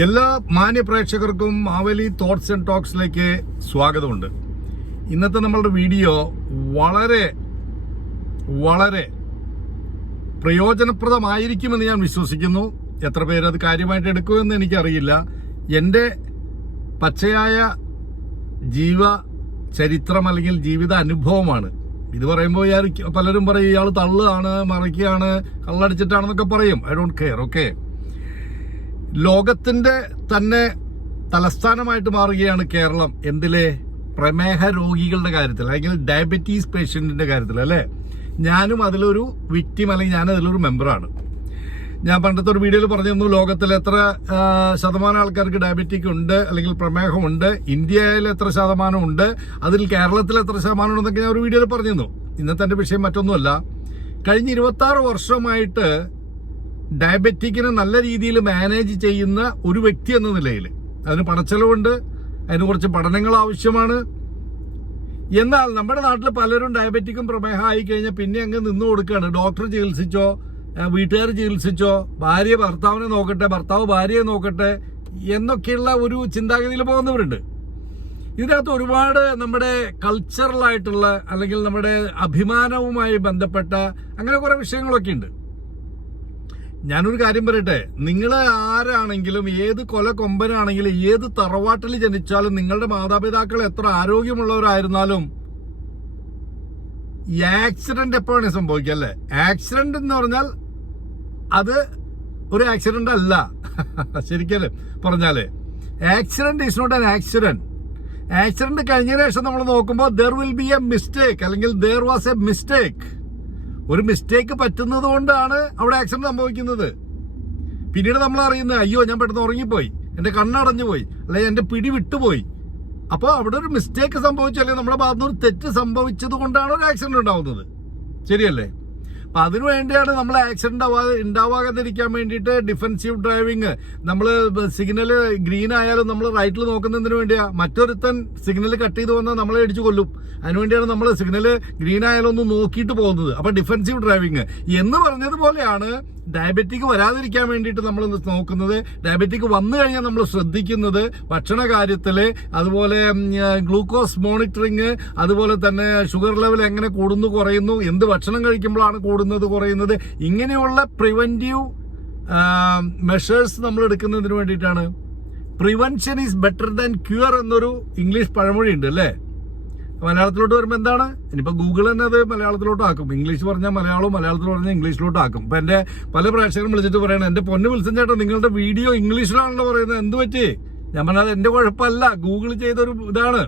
എല്ലാ മാന്യ പ്രേക്ഷകർക്കും മാവലി തോട്ട്സ് ആൻഡ് ടോക്സിലേക്ക് സ്വാഗതമുണ്ട്. ഇന്നത്തെ നമ്മളുടെ വീഡിയോ വളരെ വളരെ പ്രയോജനപ്രദമായിരിക്കുമെന്ന് ഞാൻ വിശ്വസിക്കുന്നു. എത്ര പേര് അത് കാര്യമായിട്ട് എടുക്കുമെന്ന് എനിക്കറിയില്ല. എന്റെ പച്ചയായ ജീവ ചരിത്രം അല്ലെങ്കിൽ ജീവിത അനുഭവമാണ്. ഇത് പറയുമ്പോൾ ഇയാൾ പലരും പറയും ഇയാൾ തള്ളുകയാണ് മറിക്കുകയാണ് കള്ളടിച്ചിട്ടാണെന്നൊക്കെ പറയും. ഐ ഡോണ്ട് കെയർ ഓക്കെ ലോകത്തിന്റെ തന്നെ തലസ്ഥാനമായിട്ട് മാറുകയാണ് കേരളം എന്തിലെ? പ്രമേഹ രോഗികളുടെ കാര്യത്തിൽ അല്ലെങ്കിൽ ഡയബറ്റീസ് പേഷ്യന്റിന്റെ കാര്യത്തിൽ അല്ലേ? ഞാനും അതിലൊരു വിക്റ്റിം അല്ലെങ്കിൽ ഞാൻ അതിലൊരു മെമ്പറാണ് ഞാൻ പണ്ടത്തെ ഒരു വീഡിയോയിൽ പറഞ്ഞിരുന്നു ലോകത്തിൽ എത്ര ശതമാനം ആൾക്കാർക്ക് ഡയബറ്റിക് ഉണ്ട് അല്ലെങ്കിൽ പ്രമേഹമുണ്ട് ഇന്ത്യയിൽ എത്ര ശതമാനം ഉണ്ട് അതിൽ കേരളത്തിൽ എത്ര ശതമാനം ഉണ്ടെന്നൊക്കെ ഞാൻ ഒരു വീഡിയോയിൽ പറഞ്ഞിരുന്നു. ഇന്നത്തെ വിഷയം മറ്റൊന്നുമല്ല. കഴിഞ്ഞ ഇരുപത്തി ആറ് വർഷമായിട്ട് ഡയബറ്റിക്കിനെ നല്ല രീതിയിൽ മാനേജ് ചെയ്യുന്ന ഒരു വ്യക്തി എന്ന നിലയിൽ. അതിന് പണച്ചെലവുണ്ട് അതിന് കുറച്ച് പഠനങ്ങൾ ആവശ്യമാണ്. എന്നാൽ നമ്മുടെ നാട്ടിൽ പലരും ഡയബറ്റിക്കും പ്രമേഹം ആയി കഴിഞ്ഞാൽ പിന്നെ അങ്ങ് നിന്ന് കൊടുക്കുകയാണ്. ഡോക്ടർ ചികിത്സിച്ചോ വീട്ടുകാർ ചികിത്സിച്ചോ ഭാര്യ ഭർത്താവിനെ നോക്കട്ടെ ഭർത്താവ് ഭാര്യയെ നോക്കട്ടെ എന്നൊക്കെയുള്ള ഒരു ചിന്താഗതിയിൽ പോകുന്നവരുണ്ട്. ഇതിനകത്ത് ഒരുപാട് നമ്മുടെ കൾച്ചറലായിട്ടുള്ള അല്ലെങ്കിൽ നമ്മുടെ അഭിമാനവുമായി ബന്ധപ്പെട്ട അങ്ങനെ കുറേ വിഷയങ്ങളൊക്കെ ഉണ്ട് ഞാനൊരു കാര്യം പറയട്ടെ? നിങ്ങൾ ആരാണെങ്കിലും ഏത് കൊല കൊമ്പനാണെങ്കിലും ഏത് തറവാട്ടിൽ ജനിച്ചാലും നിങ്ങളുടെ മാതാപിതാക്കൾ എത്ര ആരോഗ്യമുള്ളവരായിരുന്നാലും ആക്സിഡന്റ് എപ്പോഴാണ് സംഭവിക്കുക അല്ലേ? ആക്സിഡന്റ് എന്ന് പറഞ്ഞാൽ അത് ഒരു ആക്സിഡന്റ് അല്ല. ശരിക്കല്ലേ? പറഞ്ഞാൽ accident is not an accident accident കഴിഞ്ഞ ശേഷം നമ്മൾ നോക്കുമ്പോൾ there will be a mistake അല്ലെങ്കിൽ ദർ വാസ് എ മിസ്റ്റേക്ക് ഒരു മിസ്റ്റേക്ക് പറ്റുന്നത് കൊണ്ടാണ് അവിടെ ആക്സിഡന്റ് സംഭവിക്കുന്നത്. പിന്നീട് നമ്മൾ അറിയുന്നത് അയ്യോ ഞാൻ പെട്ടെന്ന് ഉറങ്ങിപ്പോയി. എന്റെ കണ്ണടഞ്ഞു പോയി. അല്ലെങ്കിൽ എന്റെ പിടി വിട്ടുപോയി. അപ്പോൾ അവിടെ ഒരു മിസ്റ്റേക്ക് സംഭവിച്ചു അല്ലെങ്കിൽ നമ്മുടെ ഭാഗത്തുനിന്ന് ഒരു തെറ്റ് സംഭവിച്ചത് കൊണ്ടാണ് ഒരു ആക്സിഡന്റ് ഉണ്ടാവുന്നത്. ശരിയല്ലേ? അപ്പൊ അതിനു വേണ്ടിയാണ് നമ്മൾ ആക്സിഡന്റ് ആവാതെ ഉണ്ടാവാതിരിക്കാൻ വേണ്ടിയിട്ട് ഡിഫൻസീവ് ഡ്രൈവിങ് നമ്മൾ സിഗ്നൽ ഗ്രീൻ ആയാലും നമ്മൾ റൈറ്റിൽ നോക്കുന്നതിന് വേണ്ടിയാ. മറ്റൊരുത്തൻ സിഗ്നൽ കട്ട് ചെയ്ത് വന്നാൽ നമ്മളെ ഇടിച്ചു കൊല്ലും. അതിനുവേണ്ടിയാണ് നമ്മൾ സിഗ്നൽ ഗ്രീൻ ആയാലും ഒന്ന് നോക്കിയിട്ട് പോകുന്നത്. അപ്പൊ ഡിഫൻസീവ് ഡ്രൈവിങ് എന്ന് പറഞ്ഞതുപോലെയാണ് ഡയബറ്റിക് വരാതിരിക്കാൻ വേണ്ടിയിട്ട് നമ്മൾ നോക്കുന്നത്. ഡയബറ്റിക് വന്നു കഴിഞ്ഞാൽ നമ്മൾ ശ്രദ്ധിക്കുന്നത് ഭക്ഷണ കാര്യത്തിൽ അതുപോലെ ഗ്ലൂക്കോസ് മോണിറ്ററിങ് അതുപോലെ തന്നെ ഷുഗർ ലെവൽ എങ്ങനെ കൂടുന്നു കുറയുന്നു എന്ത് ഭക്ഷണം കഴിക്കുമ്പോഴാണ് കൂടുന്നത് കുറയുന്നത് ഇങ്ങനെയുള്ള പ്രിവെന്റീവ് മെഷേഴ്സ് നമ്മൾ എടുക്കുന്നതിന് വേണ്ടിയിട്ടാണ്. Prevention is better than cure എന്നൊരു ഇംഗ്ലീഷ് പഴമൊഴി ഉണ്ട് അല്ലേ? മലയാളത്തിലോട്ട് വരുമ്പോൾ എന്താണ്? ഇനിയിപ്പോൾ ഗൂഗിൾ തന്നെ അത് മലയാളത്തിലോട്ട് ആക്കും. ഇംഗ്ലീഷ് പറഞ്ഞാൽ മലയാളവും മലയാളത്തിൽ പറഞ്ഞാൽ ഇംഗ്ലീഷിലോട്ട് ആക്കും. ഇപ്പം എന്റെ പല പ്രേക്ഷകരും വിളിച്ചിട്ട് പറയണം എന്റെ പൊന്ന് വിൽസൻ ചേട്ടാ നിങ്ങളുടെ വീഡിയോ ഇംഗ്ലീഷിലാണല്ലോ പറയുന്നത്. എന്ത് പറ്റി? ഞാൻ പറഞ്ഞത് എന്റെ കുഴപ്പമല്ല. ഗൂഗിൾ ചെയ്തൊരു ഇതാണ്.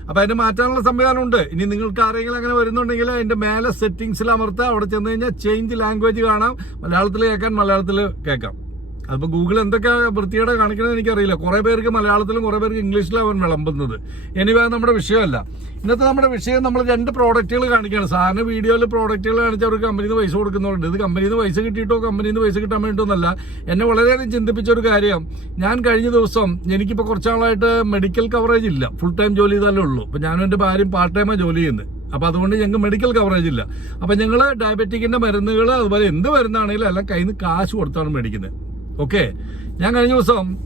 അപ്പം അതിന്റെ മാറ്റാനുള്ള സംവിധാനമുണ്ട്. ഇനി നിങ്ങൾക്ക് ആരെങ്കിലും അങ്ങനെ വരുന്നുണ്ടെങ്കിൽ അതിന്റെ മേലെ സെറ്റിങ്സിൽ അമർത്തുക അവിടെ ചെന്ന് കഴിഞ്ഞാൽ ചേഞ്ച് ലാംഗ്വേജ് കാണാം. മലയാളത്തിൽ കേൾക്കാൻ മലയാളത്തിൽ കേൾക്കാം. അതിപ്പോ ഗൂഗിൾ എന്തൊക്കെ വൃത്തിയുടെ കാണിക്കണമെന്ന് എനിക്കറിയില്ല. കുറെ പേർക്ക് മലയാളത്തിലും കുറെ പേർക്ക് ഇംഗ്ലീഷിലും അവൻ വിളമ്പുന്നത്. എനിവേ നമ്മുടെ വിഷയമല്ല. ഇന്നത്തെ നമ്മുടെ വിഷയം നമ്മൾ രണ്ട് പ്രോഡക്റ്റുകൾ കാണിക്കുകയാണ്. സാധാരണ വീഡിയോയിൽ പ്രോഡക്റ്റുകൾ കാണിച്ച് അവർക്ക് കമ്പനിയിൽ നിന്ന് പൈസ കൊടുക്കുന്നവരുണ്ട്. ഇത് കമ്പനിയിൽ നിന്ന് പൈസ കിട്ടിയിട്ടോ കമ്പനിയിൽ നിന്ന് പൈസ കിട്ടാൻ വേണ്ടിയിട്ടൊന്നല്ല എന്നെ വളരെയധികം ചിന്തിപ്പിച്ച ഒരു കാര്യം ഞാൻ കഴിഞ്ഞ ദിവസം എനിക്കിപ്പോൾ കുറച്ച് നാളായിട്ട് മെഡിക്കൽ കവറേജ് ഇല്ല. ഫുൾ ടൈം ജോലി ചെയ്താലേ ഉള്ളൂ. അപ്പോൾ ഞാനും എന്റെ ഭാര്യയും പാർട്ട് ടൈമാണ് ജോലി ചെയ്യുന്നത് അപ്പോൾ അതുകൊണ്ട് ഞങ്ങൾക്ക് മെഡിക്കൽ കവറേജ് ഇല്ല. അപ്പോൾ ഞങ്ങൾ ഡയബറ്റിക്കിന്റെ മരുന്നുകൾ അതുപോലെ എന്ത് മരുന്നാണെങ്കിലും എല്ലാം കയ്യിൽ നിന്ന് കാശ് കൊടുത്താണ് മേടിക്കുന്നത് ഓക്കെ. ഞാൻ കഴിഞ്ഞ ദിവസം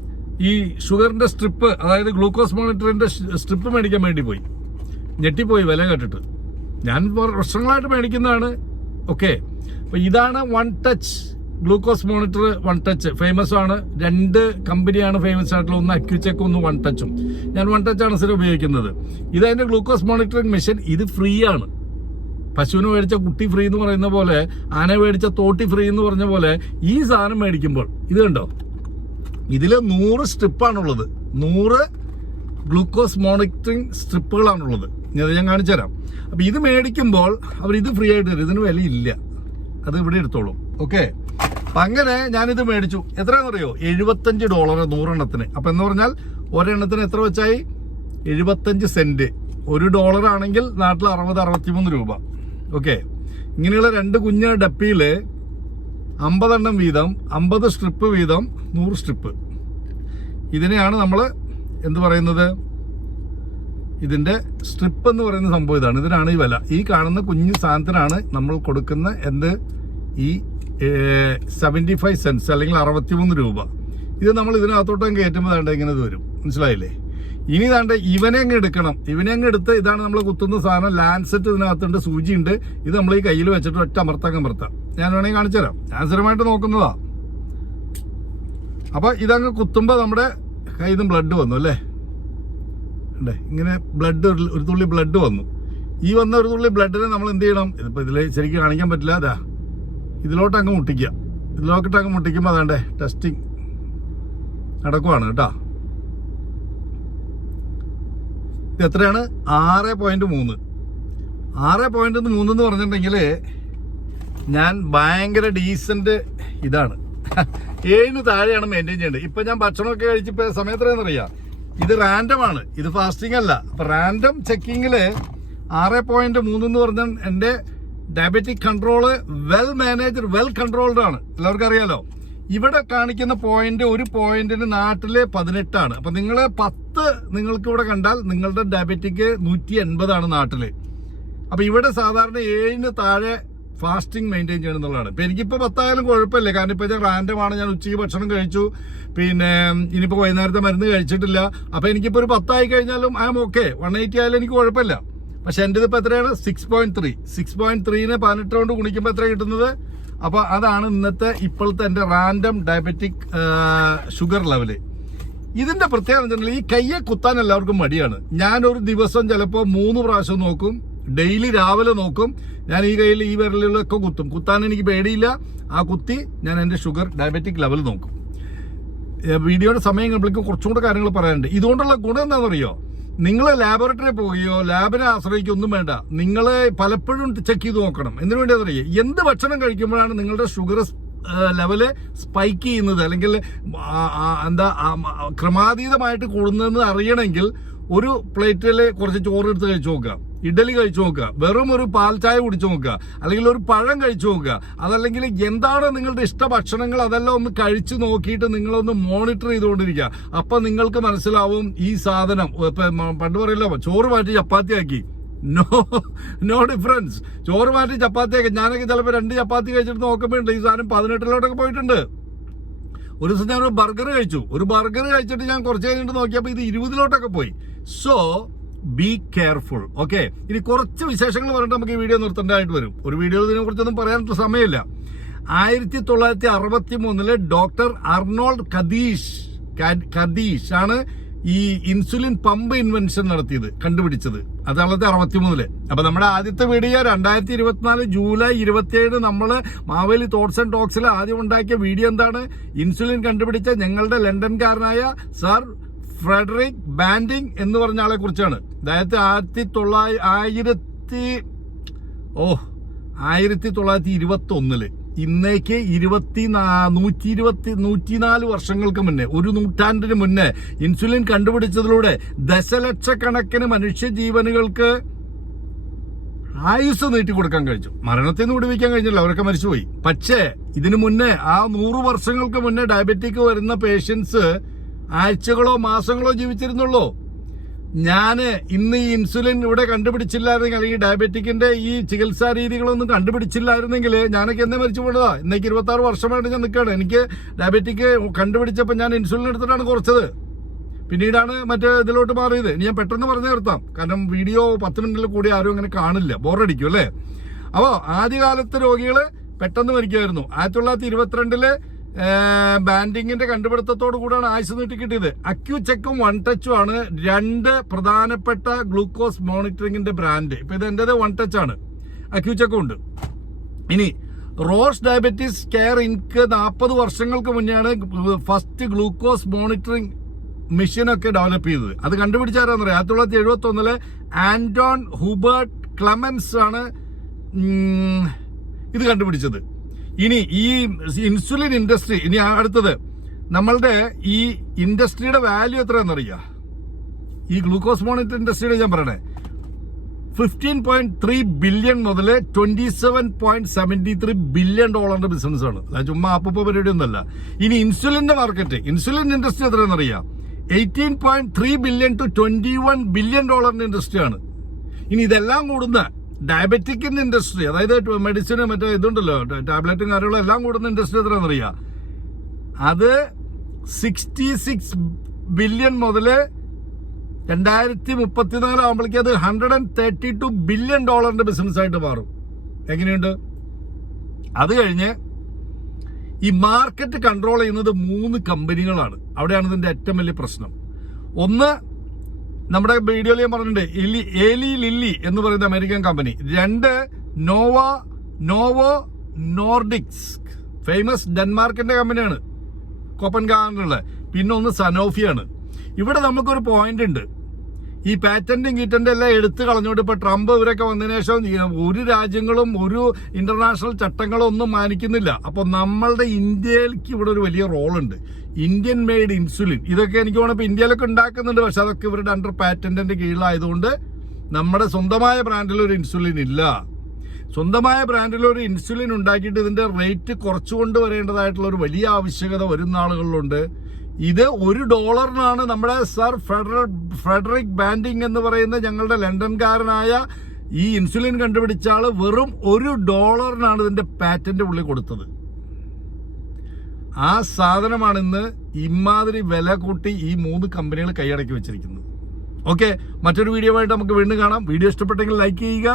ഈ ഷുഗറിന്റെ സ്ട്രിപ്പ് അതായത് ഗ്ലൂക്കോസ് മോണിറ്ററിന്റെ സ്ട്രിപ്പ് മേടിക്കാൻ വേണ്ടി പോയി. ഞെട്ടിപ്പോയി വില കേട്ടിട്ട്. ഞാൻ വർ- വർഷങ്ങളായിട്ട് മേടിക്കുന്നതാണ്. ഓക്കെ. അപ്പോൾ ഇതാണ് one touch glucose monitor one touch. Famous ആണ്. രണ്ട് കമ്പനിയാണ് ഫേമസ് ആയിട്ടുള്ള ഒന്ന് അക്യുചെക്കും ഒന്ന് വൺ ടച്ചും. ഞാൻ വൺ ടച്ചാണ് സ്ഥിരം ഉപയോഗിക്കുന്നത്. ഇത് അതിന്റെ ഗ്ലൂക്കോസ് മോണിറ്ററിംഗ് മെഷീൻ ഇത് ഫ്രീ ആണ്. പശുവിന് മേടിച്ച കുട്ടി ഫ്രീ എന്ന് പറയുന്ന പോലെ ആന മേടിച്ച തോട്ടി ഫ്രീ എന്ന് പറഞ്ഞ പോലെ ഈ സാധനം മേടിക്കുമ്പോൾ ഇത് കണ്ടോ? ഇതിൽ നൂറ് സ്ട്രിപ്പാണുള്ളത് നൂറ് ഗ്ലൂക്കോസ് മോണിറ്ററിംഗ് സ്ട്രിപ്പുകളാണുള്ളത് ഇനി അത് ഞാൻ കാണിച്ചു തരാം. അപ്പൊ ഇത് മേടിക്കുമ്പോൾ അവർ ഇത് ഫ്രീ ആയിട്ട് തരും. ഇതിന് വിലയില്ല. അത് ഇവിടെ എടുത്തോളും. ഓക്കെ അപ്പൊ അങ്ങനെ ഞാനിത് മേടിച്ചു. എത്രയാണെന്നറിയോ? എഴുപത്തഞ്ച് ഡോളർ നൂറെണ്ണത്തിന്. അപ്പൊ എന്ന് പറഞ്ഞാൽ ഒരെണ്ണത്തിന് എത്ര വെച്ചായി? എഴുപത്തഞ്ച് സെന്റ് ഒരു ഡോളർ ആണെങ്കിൽ നാട്ടിൽ അറുപത് അറുപത്തിമൂന്ന് രൂപ. ഓക്കെ. ഇങ്ങനെയുള്ള രണ്ട് കുഞ്ഞ ഡപ്പിയിൽ അമ്പതെണ്ണം വീതം അമ്പത് സ്ട്രിപ്പ് വീതം നൂറ് സ്ട്രിപ്പ്. ഇതിനെയാണ് നമ്മൾ എന്ത് പറയുന്നത്? ഇതിന്റെ സ്ട്രിപ്പ് എന്ന് പറയുന്ന സംഭവം ഇതാണ്. ഇതിനാണ് ഈ വില. ഈ കാണുന്ന കുഞ്ഞു സാധനത്തിനാണ് നമ്മൾ കൊടുക്കുന്ന എന്ത്? ഈ സെവന്റി ഫൈവ് സെൻസ് അല്ലെങ്കിൽ അറുപത്തിമൂന്ന് രൂപ. ഇത് നമ്മൾ ഇതിനകത്തോട്ടം കയറ്റുമ്പോൾ ഇങ്ങനെ ഇത് വരും. മനസ്സിലായില്ലേ? ഇനി താണ്ട് ഇവനെ അങ്ങ് എടുക്കണം. ഇവനെ അങ്ങ് എടുത്ത് ഇതാണ് നമ്മൾ കുത്തുന്ന സാധനം. ലാൻസെറ്റ് ഇതിനകത്തുണ്ട് സൂചിയുണ്ട്. ഇത് നമ്മൾ ഈ കയ്യിൽ വെച്ചിട്ട് ഒറ്റ അമർത്താൻ അമർത്താം. ഞാൻ വേണമെങ്കിൽ കാണിച്ചു തരാം ഞാൻ സ്ഥിരമായിട്ട് നോക്കുന്നതാ. അപ്പൊ ഇതങ്ങ് കുത്തുമ്പോൾ നമ്മുടെ കയ്യിൽ നിന്ന് ബ്ലഡ് വന്നു അല്ലേ? അല്ലേ ഇങ്ങനെ ബ്ലഡ് ഒരു തുള്ളി ബ്ലഡ് വന്നു. ഈ വന്ന ഒരു തുള്ളി ബ്ലഡിനെ നമ്മൾ എന്ത് ചെയ്യണം? ഇതിപ്പോൾ ഇതിൽ ശരിക്കും കാണിക്കാൻ പറ്റില്ല. അതാ ഇതിലോട്ട് അങ്ങ് മുട്ടിക്കുക. ഇതിലോട്ട് അങ്ങ് മുട്ടിക്കുമ്പോൾ അതാണ്ടേ ടെസ്റ്റിംഗ് നടക്കുവാണ് കേട്ടോ ഇത് എത്രയാണ്? ആറ് പോയിന്റ് മൂന്ന്. ആറ് പോയിന്റ് മൂന്ന് എന്ന് പറഞ്ഞിട്ടുണ്ടെങ്കിൽ ഞാൻ ഭയങ്കര ഡീസന്റ് ഇതാണ്. ഏഴിന് താഴെയാണ് മെയിന്റെയിൻ ചെയ്യേണ്ടത്. ഇപ്പം ഞാൻ ഭക്ഷണമൊക്കെ കഴിച്ചപ്പോ സമയം എത്രയാണെന്നറിയാം ഇത് റാൻഡം ആണ്. ഇത് ഫാസ്റ്റിംഗ് അല്ല. അപ്പം റാൻഡം ചെക്കിങ്ങിൽ ആറ് പോയിന്റ് മൂന്ന് എന്ന് പറഞ്ഞാൽ എന്റെ diabetic control well managed well controlled ആണ്. എല്ലാവർക്കും അറിയാലോ? ഇവിടെ കാണിക്കുന്ന പോയിന്റ് ഒരു പോയിന്റിന് നാട്ടിലെ പതിനെട്ടാണ്. അപ്പൊ നിങ്ങൾ പത്ത് നിങ്ങൾക്ക് ഇവിടെ കണ്ടാൽ നിങ്ങളുടെ ഡയബറ്റിക് നൂറ്റി എൺപതാണ് നാട്ടിൽ. അപ്പൊ ഇവിടെ സാധാരണ ഏഴിന് താഴെ ഫാസ്റ്റിംഗ് മെയിന്റെയിൻ ചെയ്യണം എന്നുള്ളതാണ് ഇപ്പൊ എനിക്കിപ്പോ പത്തായാലും കുഴപ്പമില്ല. കാരണം ഇപ്പൊ ഞാൻ റാൻഡമാണ് ഞാൻ ഉച്ചയ്ക്ക് ഭക്ഷണം കഴിച്ചു. പിന്നെ ഇനിയിപ്പോ വൈകുന്നേരത്തെ മരുന്ന് കഴിച്ചിട്ടില്ല. അപ്പൊ എനിക്കിപ്പോ ഒരു പത്തായി കഴിഞ്ഞാലും I'm okay one eighty ആയാലും എനിക്ക് കുഴപ്പമില്ല. പക്ഷെ എന്റെ ഇപ്പൊ എത്രയാണ് six point three six point ത്രീനെ പതിനെട്ട് കൊണ്ട് ഗുണിക്കുമ്പോൾ എത്ര കിട്ടുന്നത്? അപ്പൊ അതാണ് ഇന്നത്തെ ഇപ്പോഴത്തെ എന്റെ റാൻഡം ഡയബറ്റിക് ഷുഗർ ലെവൽ ഇതിന്റെ പ്രത്യേകത എന്ന് ഈ കയ്യെ കുത്താൻ എല്ലാവർക്കും മടിയാണ്. ഞാൻ ഒരു ദിവസം ചിലപ്പോൾ മൂന്ന് പ്രാവശ്യം നോക്കും ഡെയിലി രാവിലെ നോക്കും ഞാൻ ഈ കയ്യിൽ ഈ വിരലുകളൊക്കെ കുത്തും. കുത്താൻ എനിക്ക് പേടിയില്ല. ആ കുത്തി ഞാൻ എന്റെ ഷുഗർ ഡയബറ്റിക് ലെവൽ നോക്കും. വീഡിയോയുടെ സമയം കഴിയുമ്പോഴേക്കും കുറച്ചും കൂടെ കാര്യങ്ങൾ പറയാനുണ്ട്. ഇതുകൊണ്ടുള്ള ഗുണം എന്താണെന്നറിയോ? നിങ്ങൾ ലാബോറട്ടറി പോവുകയോ ലാബിനെ ആശ്രയിക്കുകയോ ഒന്നും വേണ്ട. നിങ്ങൾ പലപ്പോഴും ചെക്ക് ചെയ്ത് നോക്കണം. എന്തിനു വേണ്ടി അതറിയോ എന്ത് ഭക്ഷണം കഴിക്കുമ്പോഴാണ് നിങ്ങളുടെ ഷുഗർ ലെവൽ സ്പൈക്ക് ചെയ്യുന്നത്? അല്ലെങ്കിൽ എന്താ ക്രമാതീതമായിട്ട് കൂടുന്നതെന്ന് അറിയണമെങ്കിൽ ഒരു പ്ലേറ്റിൽ കുറച്ച് ചോറ് എടുത്ത് കഴിച്ചു നോക്കുക. ഇഡലി കഴിച്ചു നോക്കുക. വെറും ഒരു പാൽ ചായ കുടിച്ചു നോക്കുക. അല്ലെങ്കിൽ ഒരു പഴം കഴിച്ചു നോക്കുക. അതല്ലെങ്കിൽ എന്താണ് നിങ്ങളുടെ ഇഷ്ട ഭക്ഷണങ്ങൾ അതെല്ലാം ഒന്ന് കഴിച്ചു നോക്കിയിട്ട് നിങ്ങളൊന്ന് മോണിറ്റർ ചെയ്തുകൊണ്ടിരിക്കുക. അപ്പൊ നിങ്ങൾക്ക് മനസ്സിലാവും ഈ സാധനം. പണ്ട് പറയല്ലോ ചോറ് മാറ്റി ചപ്പാത്തി ആക്കി. നോ നോ ഡിഫറൻസ് ചോറ് മാറ്റി ചപ്പാത്തി ആക്കി. ഞാനൊക്കെ ചിലപ്പോൾ രണ്ട് ചപ്പാത്തി കഴിച്ചിട്ട് നോക്കുമ്പോഴുണ്ട്. ഈ സാധനം പതിനെട്ടിലോട്ടൊക്കെ പോയിട്ടുണ്ട്. ഒരു ദിവസം ഞാൻ ഒരു ബർഗർ കഴിച്ചു. ഒരു ബർഗർ കഴിച്ചിട്ട് ഞാൻ കുറച്ച് കഴിഞ്ഞിട്ട് നോക്കിയപ്പോൾ ഇത് ഇരുപതിലോട്ടൊക്കെ പോയി. സോ ബി കെയർഫുൾ ഓക്കെ ഇനി കുറച്ച് വിശേഷങ്ങൾ പറഞ്ഞിട്ട് നമുക്ക് ഈ വീഡിയോ നിർത്തേണ്ടതായിട്ട് വരും. ഒരു വീഡിയോ ഇതിനെ കുറിച്ചൊന്നും പറയാനുള്ള സമയമില്ല. ആയിരത്തി തൊള്ളായിരത്തി അറുപത്തി മൂന്നിൽ ഡോക്ടർ അർണോൾഡ് കദീഷ് കദീഷ് ആണ് ഈ ഇൻസുലിൻ പമ്പ് ഇൻവെൻഷൻ നടത്തിയത് കണ്ടുപിടിച്ചത്. അതാണത്തെ അറുപത്തി മൂന്നിൽ അപ്പൊ നമ്മുടെ ആദ്യത്തെ വീഡിയോ രണ്ടായിരത്തി ഇരുപത്തിനാല് ജൂലൈ ഇരുപത്തിയേഴ് നമ്മൾ മാവേലി തോട്ട്സ് ആൻഡ് ടോക്സിൽ ആദ്യം ഉണ്ടാക്കിയ വീഡിയോ എന്താണ്? ഇൻസുലിൻ കണ്ടുപിടിച്ച ഞങ്ങളുടെ ലണ്ടൻകാരനായ സർ ഫ്രെഡറിക് ബാൻഡിങ് എന്ന് പറഞ്ഞ ആളെ കുറിച്ചാണ്. അതായത് ആയിരത്തി തൊള്ളായിരത്തി ആയിരത്തി ഓ ആയിരത്തി തൊള്ളായിരത്തി ഇരുപത്തി ഒന്നിൽ ഇന്നേക്ക് ഇരുപത്തി നൂറ്റി ഇരുപത്തി നൂറ്റിനാല് വർഷങ്ങൾക്ക് മുന്നേ ഒരു നൂറ്റാണ്ടിന് മുന്നേ ഇൻസുലിൻ കണ്ടുപിടിച്ചതിലൂടെ ദശലക്ഷക്കണക്കിന് മനുഷ്യ ജീവനുകൾക്ക് ആയുസ് നീട്ടി കൊടുക്കാൻ കഴിഞ്ഞു. മരണത്തിൽ നിന്ന് വിടുവിക്കാൻ കഴിഞ്ഞില്ല അവരൊക്കെ മരിച്ചുപോയി. പക്ഷേ ഇതിനു മുന്നേ ആ നൂറ് വർഷങ്ങൾക്ക് മുന്നേ ഡയബറ്റിക് വരുന്ന പേഷ്യൻസ് ആഴ്ചകളോ മാസങ്ങളോ ജീവിച്ചിരുന്നുള്ളൂ. ഞാൻ ഇന്ന് ഈ ഇൻസുലിൻ ഇവിടെ കണ്ടുപിടിച്ചില്ലായിരുന്നെങ്കിൽ അല്ലെങ്കിൽ ഡയബറ്റിക്കിന്റെ ഈ ചികിത്സാ രീതികളൊന്നും കണ്ടുപിടിച്ചില്ലായിരുന്നെങ്കിൽ ഞാനൊക്കെ എന്നെ മരിച്ചു പോണതാ ഇന്നേക്ക് ഇരുപത്തി ആറ് വർഷമായിട്ട് ഞാൻ നിൽക്കുകയാണ്. എനിക്ക് ഡയബറ്റിക് കണ്ടുപിടിച്ചപ്പോൾ ഞാൻ ഇൻസുലിൻ എടുത്തിട്ടാണ് കുറച്ചത്. പിന്നീടാണ് മറ്റേ ഇതിലോട്ട് മാറിയത്. ഇനി ഞാൻ പെട്ടെന്ന് പറഞ്ഞു നിർത്താം. കാരണം വീഡിയോ പത്ത് മിനിറ്റിൽ കൂടി ആരും അങ്ങനെ കാണില്ല. ബോറടിക്കും അല്ലേ? അപ്പോൾ ആദ്യകാലത്തെ രോഗികൾ പെട്ടെന്ന് മരിക്കുമായിരുന്നു. ആയിരത്തി തൊള്ളായിരത്തി ഇരുപത്തിരണ്ടിൽ ബാൻഡിങ്ങിന്റെ കണ്ടുപിടുത്തത്തോടു കൂടാണ് ആയുസ് നീട്ടി കിട്ടിയത്. അക്യു ചെക്കും വൺ ടച്ചും ആണ് രണ്ട് പ്രധാനപ്പെട്ട ഗ്ലൂക്കോസ് മോണിറ്ററിംഗിന്റെ ബ്രാൻഡ്. ഇപ്പൊ ഇത് എന്റേത് വൺ ടച്ച് ആണ്. അക്യു ചെക്കും ഉണ്ട്. ഇനി റോസ് ഡയബറ്റീസ് കെയർ ഇൻക്ക് നാൽപ്പത് വർഷങ്ങൾക്ക് മുന്നെയാണ് ഫസ്റ്റ് ഗ്ലൂക്കോസ് മോണിറ്ററിംഗ് മെഷീനൊക്കെ ഡെവലപ്പ് ചെയ്തത്. അത് കണ്ടുപിടിച്ചാരാന്ന് പറയാം ആയിരത്തി തൊള്ളായിരത്തി എഴുപത്തി ഒന്നിൽ ആന്റോൺ ഹൂബർട്ട് ക്ലമൻസ് ആണ് ഇത് കണ്ടുപിടിച്ചത്. ഇനി ഈ ഇൻസുലിൻ ഇൻഡസ്ട്രി ഇനി അടുത്തത് നമ്മളുടെ ഈ ഇൻഡസ്ട്രിയുടെ വാല്യൂ എത്രയാണെന്നറിയാം? ഈ ഗ്ലൂക്കോസ് മോണിറ്റർ ഇൻഡസ്ട്രിയുടെ ഞാൻ പറയണേ ഫിഫ്റ്റീൻ പോയിന്റ് ത്രീ ബില്യൺ മുതൽ twenty seven point seventy three billion ഡോളറിന്റെ ബിസിനസ്സാണ് അല്ല ചുമ്മാ അപ്പൂപ്പ പരിപാടി ഇനി ഇൻസുലിന്റെ മാർക്കറ്റ് ഇൻസുലിൻ ഇൻഡസ്ട്രി എത്രയാണെന്ന് അറിയാം eighteen point three billion to twenty one billion ഡോളറിന്റെ ഇൻഡസ്ട്രിയാണ് ഇനി ഇതെല്ലാം കൂടുന്ന ഡയബറ്റിക്കിന്റെ ഇൻഡസ്ട്രി അതായത് മെഡിസിന് മറ്റേ ഇതുണ്ടല്ലോ ടാബ്ലറ്റും കാര്യങ്ങളും എല്ലാം കൂടുന്ന ഇൻഡസ്ട്രി എത്രയാണെന്ന് അറിയാം അത് സിക്സ്റ്റി സിക്സ് ബില്യൺ മുതൽ രണ്ടായിരത്തി മുപ്പത്തിനാല് ആകുമ്പോഴേക്കും അത് hundred and thirty two billion ഡോളറിന്റെ ബിസിനസ് ആയിട്ട് മാറും. എങ്ങനെയുണ്ട്? അത് കഴിഞ്ഞ് ഈ മാർക്കറ്റ് കൺട്രോൾ ചെയ്യുന്നത് മൂന്ന് കമ്പനികളാണ്. അവിടെയാണ് ഇതിന്റെ ഏറ്റവും വലിയ പ്രശ്നം. ഒന്ന് നമ്മുടെ വീഡിയോയിൽ ഞാൻ പറഞ്ഞിട്ടുണ്ട് എലി ലില്ലി എന്ന് പറയുന്ന അമേരിക്കൻ കമ്പനി രണ്ട് നോവ നോവോ നോർഡിക്സ്. ഫേമസ് ഡെൻമാർക്കിന്റെ കമ്പനിയാണ് കോപ്പൻഗാനിലുള്ള പിന്നെ ഒന്ന് സനോഫിയാണ്. ഇവിടെ നമുക്കൊരു പോയിന്റ് ഉണ്ട്. ഈ പാറ്റന്റും കീറ്റന്റും എല്ലാം എടുത്തു കളഞ്ഞുകൊണ്ട് ഇപ്പൊ ട്രംപ് ഇവരൊക്കെ വന്നതിന് ശേഷം ഒരു രാജ്യങ്ങളും ഒരു ഇന്റർനാഷണൽ ചട്ടങ്ങളും ഒന്നും മാനിക്കുന്നില്ല. അപ്പൊ നമ്മളുടെ ഇന്ത്യയിലേക്ക് ഇവിടെ ഒരു വലിയ റോളുണ്ട്. ഇന്ത്യൻ മെയ്ഡ് ഇൻസുലിൻ ഇതൊക്കെ എനിക്ക് തോന്നുന്നു ഇപ്പൊ ഇന്ത്യയിലൊക്കെ ഉണ്ടാക്കുന്നുണ്ട്. പക്ഷെ അതൊക്കെ ഇവരുടെ അണ്ടർ പാറ്റന്റിന്റെ കീഴിലായതുകൊണ്ട് നമ്മുടെ സ്വന്തമായ ബ്രാൻഡിൽ ഒരു ഇൻസുലിൻ ഇല്ല. സ്വന്തമായ ബ്രാൻഡിൽ ഒരു ഇൻസുലിൻ ഉണ്ടാക്കിയിട്ട് ഇതിന്റെ റേറ്റ് കുറച്ചു കൊണ്ടുവരേണ്ടതായിട്ടുള്ള ഒരു വലിയ ആവശ്യകത വരുന്ന ആളുകളിലുണ്ട്. ഇത് ഒരു ഡോളറിനാണ് നമ്മുടെ സർ ഫെഡറൽ ഫെഡറിക് ബാൻഡിങ് എന്ന് പറയുന്ന ഞങ്ങളുടെ ലണ്ടൻകാരനായ ഈ ഇൻസുലിൻ കണ്ടുപിടിച്ച ആൾ വെറും ഒരു ഡോളറിനാണ് ഇതിന്റെ പാറ്റന്റ് ഉള്ളിൽ കൊടുത്തത്. ആ സാധനമാണ് ഇന്ന് ഇമാതിരി വില കൂട്ടി ഈ മൂന്ന് കമ്പനികൾ കൈയടക്കി വെച്ചിരിക്കുന്നത്. ഓക്കെ മറ്റൊരു വീഡിയോ ആയിട്ട് നമുക്ക് വീണ്ടും കാണാം. വീഡിയോ ഇഷ്ടപ്പെട്ടെങ്കിൽ ലൈക്ക് ചെയ്യുക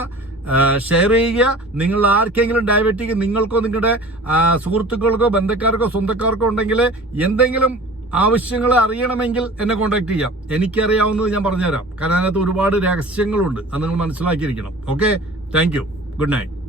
ഷെയർ ചെയ്യുക. നിങ്ങൾ ആർക്കെങ്കിലും ഡയബറ്റിക് നിങ്ങൾക്കോ നിങ്ങളുടെ സുഹൃത്തുക്കൾക്കോ ബന്ധക്കാർക്കോ സ്വന്തക്കാർക്കോ ഉണ്ടെങ്കിൽ എന്തെങ്കിലും ആവശ്യങ്ങൾ അറിയണമെങ്കിൽ എന്നെ കോൺടാക്ട് ചെയ്യാം. എനിക്കറിയാവുന്നത് ഞാൻ പറഞ്ഞുതരാം. കാരണം അതിനകത്ത് ഒരുപാട് രഹസ്യങ്ങളുണ്ട്. അത് നിങ്ങൾ മനസ്സിലാക്കിയിരിക്കണം. Okay thank good night